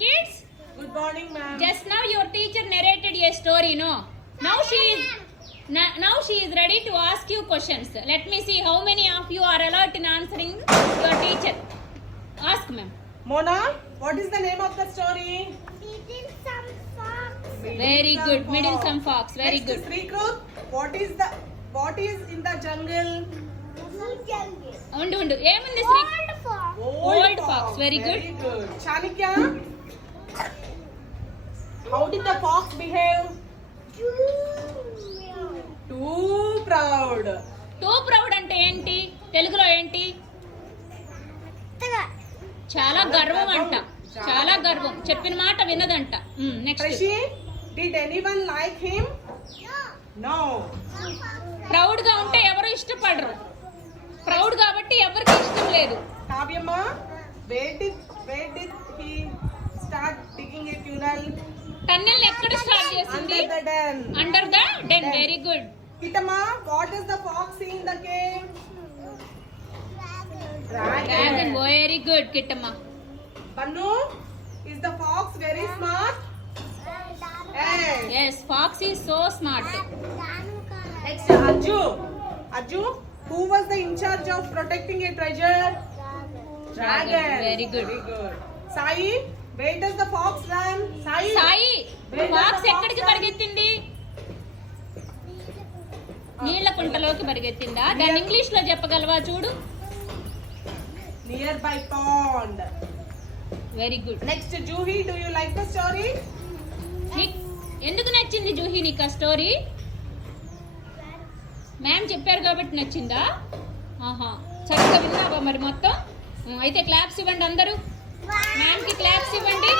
Kids, Good morning, ma'am. just now your teacher narrated a story, no? Now she is ready to ask you questions. Let me see how many of you are alert in answering your teacher. Ask, ma'am. Mona, what is the name of the story? Eating some fox. Very good. Middle some fox. Very Next, good. Srikrut, what is in the jungle? Jungle. ఉండు ఏముంది Shri Old fox. Old fox. Very good. Chanakya, how did the fox behave? Too proud. Two proud అంటే ఏంటి? తెలుగులో ఏంటి? చాలా గర్వం అంట. చాలా గర్వం. చెప్పిన మాట వినదంట. Next. Rishi, did anyone like him? No. Proud గా ఉంటే ఎవరు ఇష్టపడరు. ప్రౌడ్ కాబట్టి ఎవరికి ఇష్టం లేదు. Kavyamma, where did he start digging a tunnel? Tunnel ఎక్కడ స్టార్ట్ చేసింది? Under the den. Under the den. Very good. Kitama, what does the fox see in the cave? Dragon. Very good Kittamma. Banu, is the fox very smart? Hey. Yes fox is so smart. Next, Ajju, who was the in charge of protecting a treasure? Dragon. Very good. Very good. Sai, where does the fox run? Sai. Sai Where does fox the fox ఎక్కడికి run? పరిగెత్తింది? నీళ్ల కుంటలోకి పరిగెత్తిందా? దాన్ని ఇంగ్లీష్ లో చెప్పగలవా చూడు? Nearby pond. Very good. Next, Juhi, do you like the story? ఎందుకు నచ్చింది జూహి నీకు ఆ స్టోరీ? మ్యామ్ చెప్పారు కాబట్టి నచ్చిందా? ఆహా, చక్కగా విన్నావా మరి మొత్తం? అయితే క్లాప్స్ ఇవ్వండి అందరూ. మ్యామ్ కి క్లాప్స్ ఇవ్వండి.